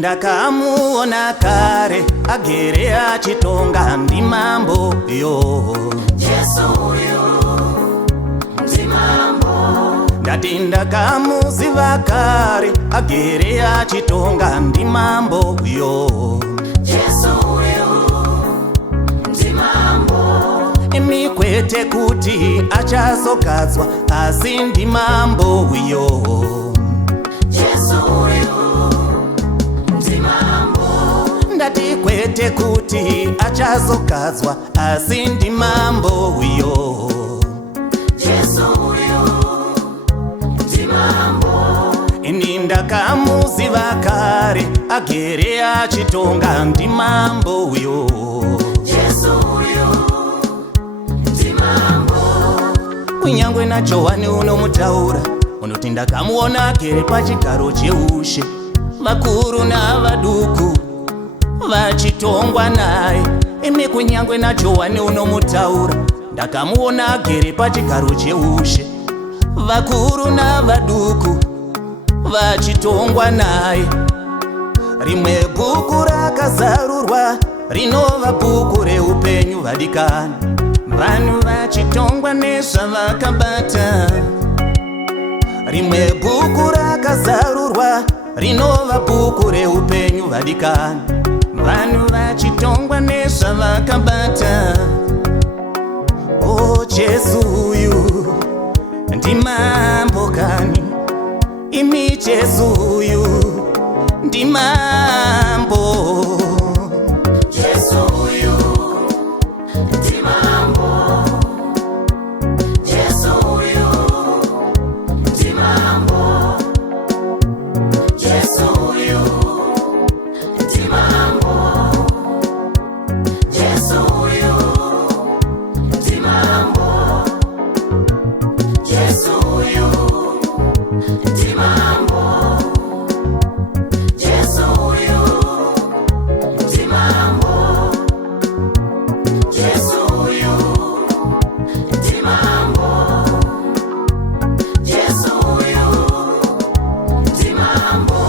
ndakamuona kare agere achitonga ndimambo yo. Jesu uyu ndimambo. Ndati ndakamuziva kare agere achitonga ndimambo yo. Jesu uyu ndimambo. Kwete kuti achazogadzwa asi ndimambo yo. Jesu uyu ndimambo. Ndati kwete kuti achazogadzwa asi ndimambo yo. Jesu uyu ndimambo. Ini ndakamuziva kare agere achitonga ndimambo yo. Jesu uyu ndimambo. Kunyangwe naJohani unomutaura unoti ndakamuona agere pachigaro cheushe, vakuru navaduku vachitongwa naye. Kunyangwe naJohani unomutaura ndakamuona agere pachigaro cheushe, vakuru navaduku vachitongwa naye. Rimwe bhuku rakazarurwa rinova bhuku reupenyu vadikani, vanhu vachitongwa nezvavakabata. Rimwe bhuku rakazarurwa rinova bhuku reupenyu vadikani, vanhu vachitongwa nezvavakabata. O Jesu uyu ndimambo kani, imi Jesu uyu ndimambo. Jesu uyu ndimambo. Jesu uyu ndimambo. Jesu uyu ndimambo. Jesu uyu ndimambo. Jesu uyu ndimambo. Jesu uyu ndimambo. Jesu uyu ndimambo. Jesu uyu ndimambo.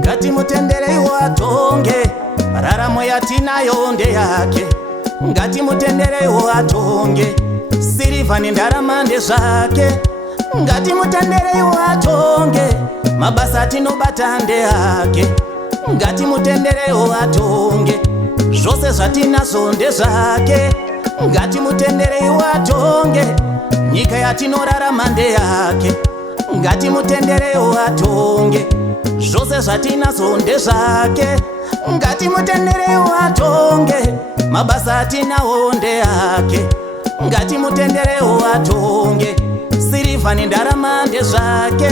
Ngatimutenderei atonge, raramo yatinayo ndeyake. Ngatimutenderei atonge, sirivha nendarama ndezvake. Ngatimutenderei atonge, mabasa atinobata ndeyake. Ngatimutenderei atonge, zvose zvatinazvo ndezvake. Ngatimutenderei atonge, nyika yatinorarama ndeyake. Ngatimutenderei atonge, zvose zvatinazvo ndezvake. Ngatimutenderei atonge, mabasa atinawo ndeyake. Ngatimutenderei atonge, sirivha nendarama ndezvake.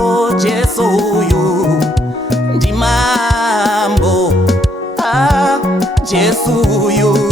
O Jesu uyu ndimambo. Jesu uyu